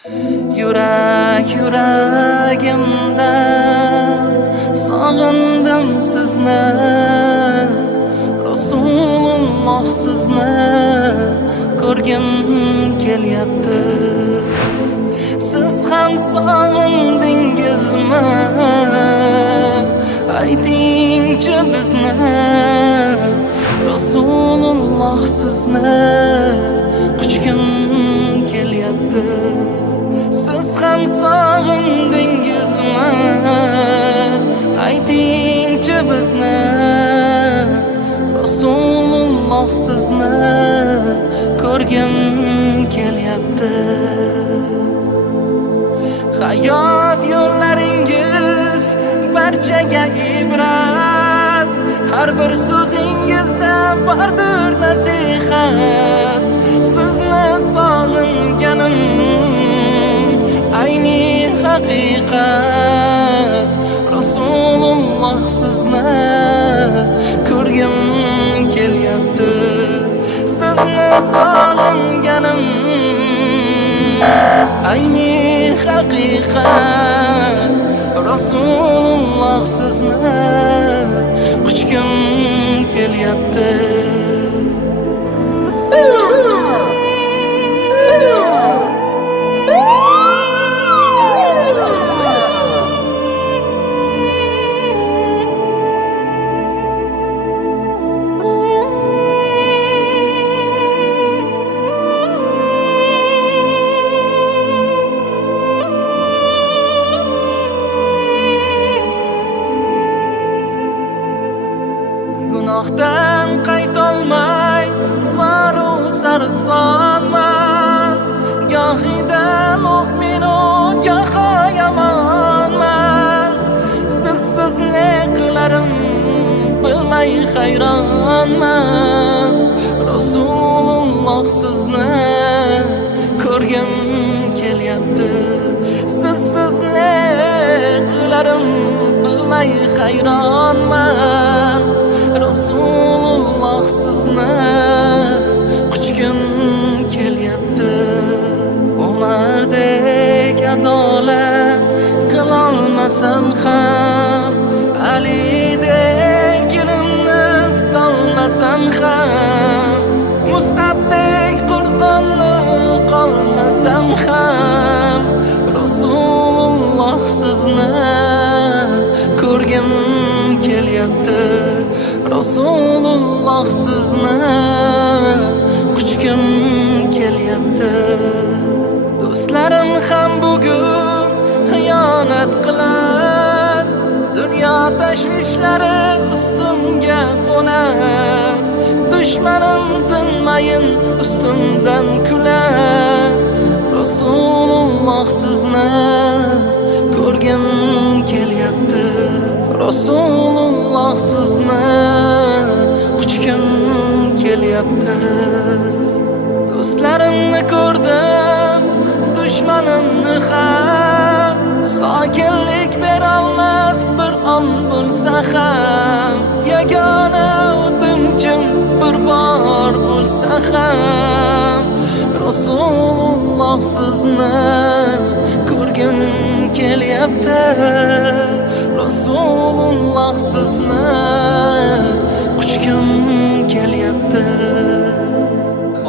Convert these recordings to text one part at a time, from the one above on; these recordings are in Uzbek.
Yurak yuragimdan sog'indim sizni, Rasululloh sizni ko'rgim kelyapti. Siz ham sog'indingizmi? Aytingchi bizni, Rasululloh sizni quchgim kelyapti. Siz ham sog'indingizmi? Aytingchi bizni, Rasululloh sizni ko'rgim kelyapti. Hayot yo'llaringiz barchaga ibrat, har bir so'zingizda bordir nasihat. Sizni sog'inganim ayni haqiqat, Rasululloh sizni ko'rgim kelyapti. Sizni sog'inganim ayni haqiqat, Rasululloh sizni quchgim kelyapti. Gunohdan qaytolmay zaru sarsonman, gohida mu'minu goho yomonman. Sizsiz ne qilarim bilmay hayronman. Rasululloh sizni ko'rgim kelyapti. Sizsiz ne qilarim bilmay hayronman. Rasululloh sizni quchgim kelyapti. Umardek adolat qilolmasam ham, Alidek ilmni tutolmasam ham, Mus'abdek Qur'onni qolmasam ham, Rasululloh sizni ko'rgim kelyapti. Rasululloh sizni quchgim kelyapti. Do'stlarim ham bugun xiyonat qilar, dunyo tashvishlari ustimga qo'nar. Dushmanim tinmayin ustimdan kular. Rasululloh sizni ko'rgim kelyapti. Rasululloh sizni quchgim kelyapti. Do'stlarimni ko'rdim, dushmanimni ham, sokinlik berolmas bir on bo'lsa ham, yagona o'tinchim bir bor bo'lsa ham, Rasululloh sizni ko'rgim kelyapti. Rasululloh sizni quchgim kelyapti.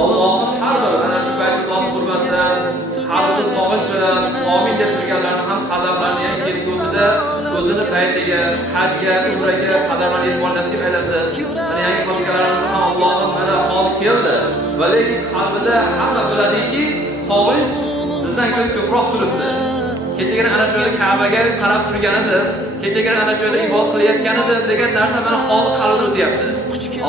Allohim har bir ana shu Baytulloh hurmatidan, har bir sog'inch bilan omin deb turganlarni ham qadamlarini yana kelgusida o'zini baytiga, hajga, umraga qadamlarini yetib nasib aylasin. Mana yangi qo'shnilarimiz ham Allohim mana hozir keldi. Va lekin qalbida hamma biladiki, sog'inch bizdan ko'ra ko'proq turibdi. Kechagina ana shu Ka'baga qarab turganidir, kechagina ana shu ibodat qilayotganidir degan narsa mana hozir qalbida o'tyapti.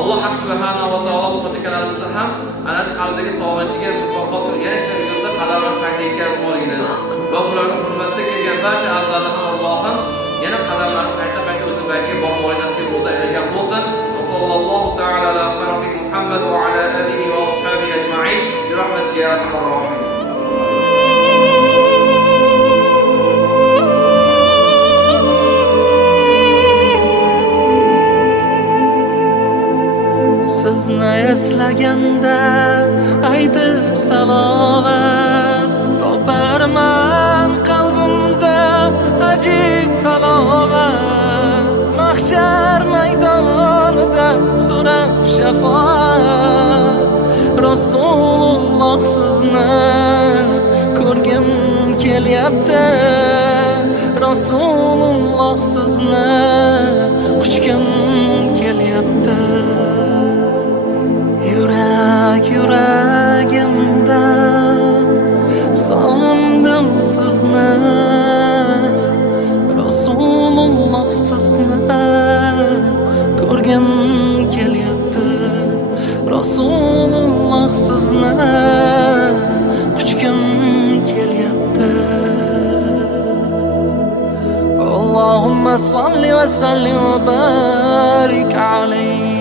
Alloh subhanahu va taolo bu qo'shnilarimizni ham ana shu qalbdagi sog'inchga mukofot yana kelgusida qadamlarni tahlilga olishini va ularning hurmatida kelgan barcha azlarni ham Allohim yana qadamlarni qayta o'z baytiga bormoq nasib aylagan bo'lsin. Sallallohu ta'ala ala xayri Muhammad va ala alihi va ashabihi ajma'in bi rahmatika ya arhamar rohimin. Sizni eslaganda aytib salovat toparman. Rasululloh sizni ko'rgim kelyapti. Rasululloh sizni quchgim kelyapti. Yurak yuragimda sog'indim sizni. Rasululloh sizni ko'rgim kelyapti. Rasululloh sizni quchgim kelyapti. Allohumma salli va sallim va barik alayhi.